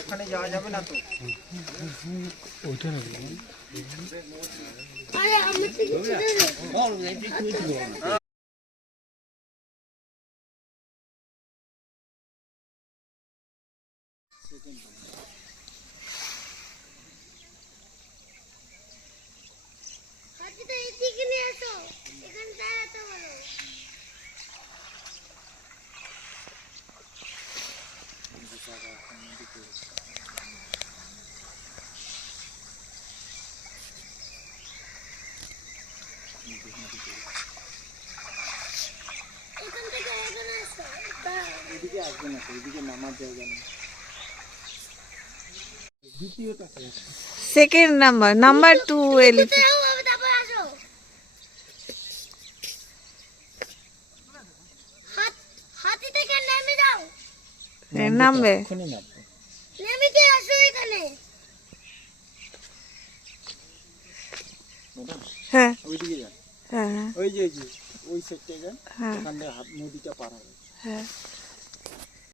ওখানে যাওয়া যাবে না তো? এদিকে আসবে না তো, এদিকে নামার জায়গা নেই। দ্বিতীয়টা সেকেন্ড নাম্বার, নাম্বার 2 এলিফ্যান্ট। হাতি থেকে নেমে যাও, নামবে। এক্ষুনি নামবে। নেমে কে আসো এখানে। হ্যাঁ ওইদিকে যান, হ্যাঁ ওই যে ওই সাইডটায় যান, হ্যাঁ ওখান থেকে নদীটা পার হবে। হ্যাঁ।